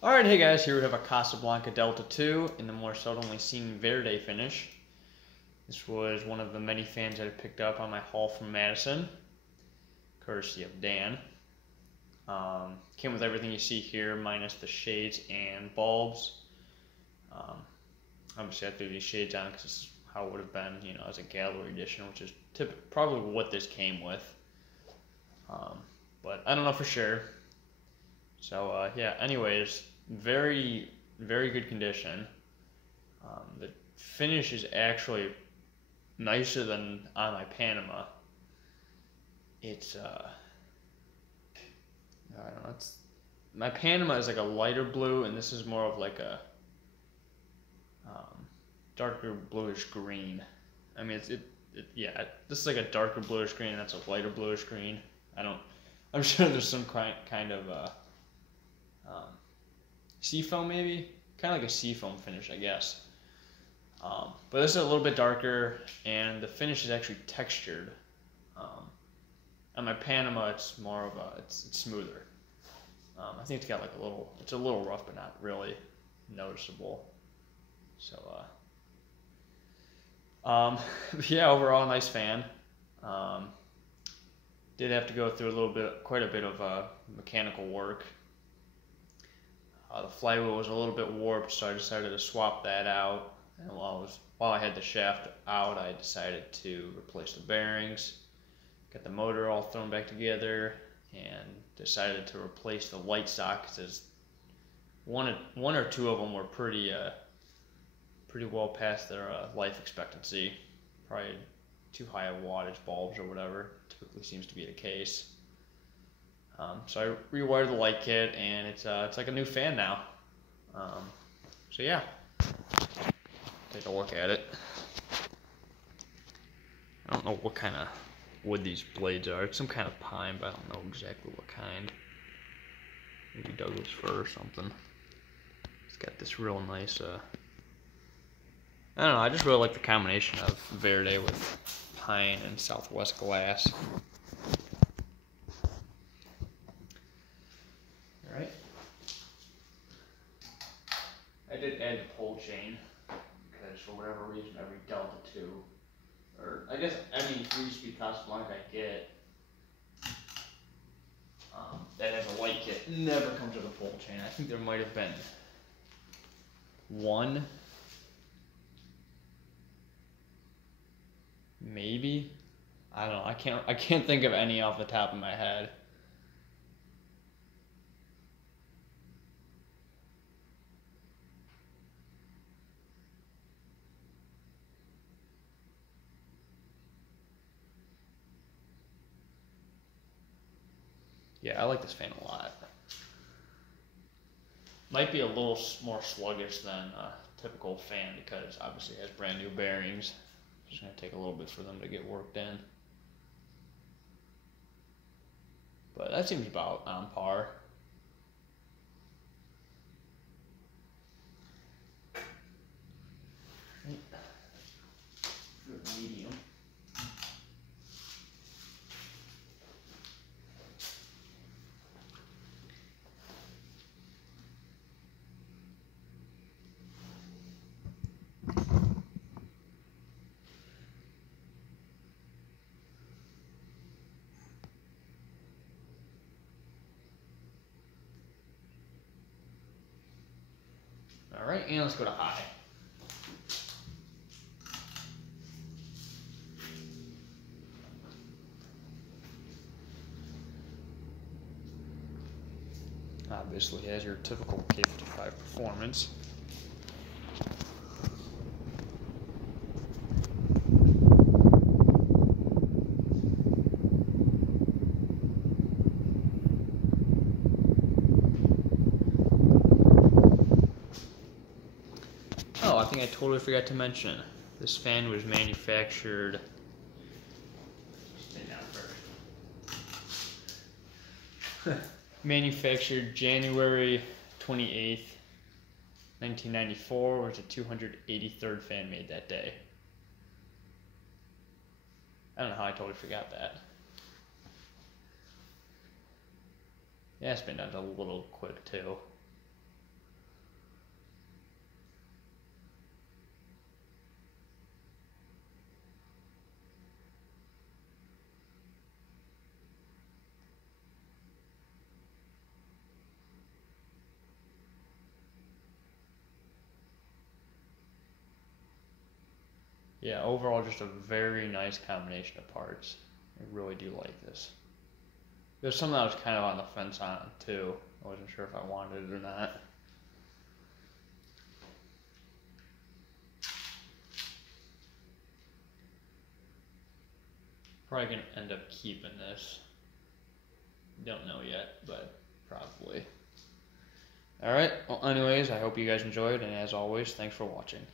Alright, hey guys, here we have a Casablanca Delta 2 in the more seldomly seen verde finish. This was one of the many fans that I picked up on my haul from Madison, courtesy of Dan. Came with everything you see here, minus the shades and bulbs. Obviously I threw these shades on because this is how it would have been, as a gallery edition, which is probably what this came with. But I don't know for sure. So yeah, anyways, very, very good condition. The finish is actually nicer than on my Panama. It's I don't know, my Panama is like a lighter blue, and this is more of like a darker bluish green. I mean, yeah, this is like a darker bluish green, and that's a lighter bluish green. I'm sure there's some kind of seafoam maybe, kind of like a seafoam finish, I guess. But this is a little bit darker, and the finish is actually textured. On my Panama, it's more of it's smoother. I think it's got like it's a little rough, but not really noticeable. So, yeah, overall, nice fan. Did have to go through quite a bit of mechanical work. The flywheel was a little bit warped, so I decided to swap that out. And while I had the shaft out, I decided to replace the bearings, get the motor all thrown back together, and decided to replace the light sockets, as one or two of them were pretty well past their life expectancy. Probably too high of wattage bulbs or whatever. Typically seems to be the case. So I rewired the light kit, and it's like a new fan now. So yeah, take a look at it. I don't know what kind of wood these blades are. It's some kind of pine, but I don't know exactly what kind. Maybe Douglas fir or something. It's got this real nice, I don't know, I just really like the combination of verde with pine and Southwest glass. Alright. I did add the pole chain, because for whatever reason every Delta 2, or I guess any 3-speed Casablanca I get that has a light kit never comes with a pole chain. I think there might have been one, maybe. I don't know. I can't think of any off the top of my head. Yeah, I like this fan a lot. Might be a little more sluggish than a typical fan because obviously it has brand new bearings. It's going to take a little bit for them to get worked in. But that seems about on par. Good medium. Alright, and let's go to high. Obviously has your typical K55 performance. Oh, I think I totally forgot to mention, this fan was manufactured, manufactured January 28th, 1994, was the 283rd fan made that day. I don't know how I totally forgot that. Yeah, it's been done a little quick too. Yeah, overall just a very nice combination of parts. I really do like this. There's something I was kind of on the fence on too. I wasn't sure if I wanted it or not. Probably gonna end up keeping this. Don't know yet, but probably. Alright, well anyways, I hope you guys enjoyed, and as always, thanks for watching.